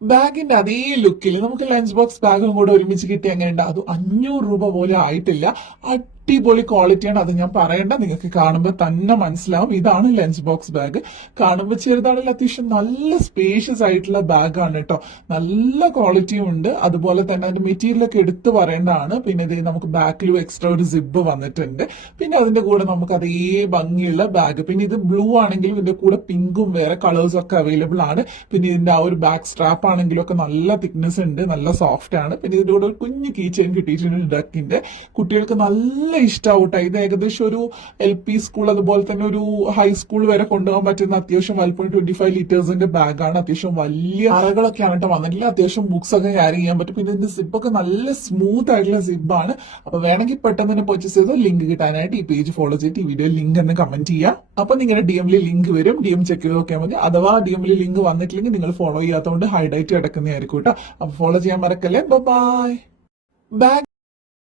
ബാഗിന്റെ അതേ ലുക്കിൽ നമുക്ക് ലഞ്ച് ബോക്സ് ബാഗും കൂടെ ഒരുമിച്ച് കിട്ടി എങ്ങനെയുണ്ട്? അത് 500 രൂപ പോലും ആയിട്ടില്ല. അടിപൊളി ക്വാളിറ്റിയാണ്. അത് ഞാൻ പറയണ്ട, നിങ്ങൾക്ക് കാണുമ്പോൾ തന്നെ മനസ്സിലാവും. ഇതാണ് ലഞ്ച് ബോക്സ് ബാഗ്. കാണുമ്പോൾ ചെറുതാണെങ്കിൽ അത്യാവശ്യം നല്ല സ്പേഷ്യസ് ആയിട്ടുള്ള ബാഗാണ് കേട്ടോ. നല്ല ക്വാളിറ്റിയും ഉണ്ട്. അതുപോലെ തന്നെ അതിന്റെ മെറ്റീരിയൽ ഒക്കെ എടുത്തു പറയേണ്ടതാണ്. പിന്നെ ഇത് നമുക്ക് ബാക്കിലും എക്സ്ട്രാ ഒരു സിബ് വന്നിട്ടുണ്ട്. പിന്നെ അതിന്റെ കൂടെ നമുക്ക് അതേ ഭംഗിയുള്ള ബാഗ്. പിന്നെ ഇത് ബ്ലൂ ആണെങ്കിലും ഇതിന്റെ കൂടെ പിങ്കും വേറെ കളേഴ്സും ഒക്കെ അവൈലബിൾ ആണ്. പിന്നെ ഇതിന്റെ ആ ഒരു ബാക്ക് സ്ട്രാപ്പ് ആണെങ്കിലും ഒക്കെ നല്ല തിക്നെസ് ഉണ്ട്, നല്ല സോഫ്റ്റ് ആണ്. പിന്നെ ഇതിന്റെ കൂടെ ഒരു കുഞ്ഞു കീ ചെയിൻ കിട്ടിയിട്ടുണ്ട് ഡക്കിന്റെ. കുട്ടികൾക്ക് നല്ല ഇഷ്ടമാവട്ടെ. ഇത് ഏകദേശം ഒരു LP സ്കൂൾ അതുപോലെ തന്നെ ഒരു ഹൈസ്കൂൾ വരെ കൊണ്ടുപോകാൻ പറ്റുന്ന അത്യാവശ്യം 1.25 ലിറ്റേഴ്സിന്റെ ബാഗാണ്. അത്യാവശ്യം വലിയ അറകളൊക്കെയാണ് കേട്ടോ വന്നിട്ടില്ല. അത്യാവശ്യം ബുക്സ് ഒക്കെ ക്യാരി ചെയ്യാൻ പറ്റും. പിന്നെ ഇതിന്റെ സിബൊക്കെ നല്ല സ്മൂത്ത് ആയിട്ടുള്ള സിബാണ്. അപ്പൊ വേണമെങ്കിൽ പെട്ടെന്ന് തന്നെ പർച്ചേസ് ചെയ്തോ. ലിങ്ക് കിട്ടാനായിട്ട് ഈ പേജ് ഫോളോ ചെയ്തിട്ട് ഈ വീഡിയോ ലിങ്ക് എന്ന് കമന്റ് ചെയ്യാം. അപ്പൊ നിങ്ങളുടെ DM ലിങ്ക് വരും. DM ചെക്ക് ചെയ്ത് നോക്കിയാൽ മതി. അഥവാ DM ലിങ്ക് വന്നിട്ടില്ലെങ്കിൽ നിങ്ങൾ ഫോളോ ചെയ്യാത്തതുകൊണ്ട് ഹൈഡൈറ്റ് കിടക്കുന്നതായിരിക്കും കേട്ടോ. അപ്പൊ ഫോളോ ചെയ്യാൻ മറക്കല്ലേ. ബൈ. ബാഗ്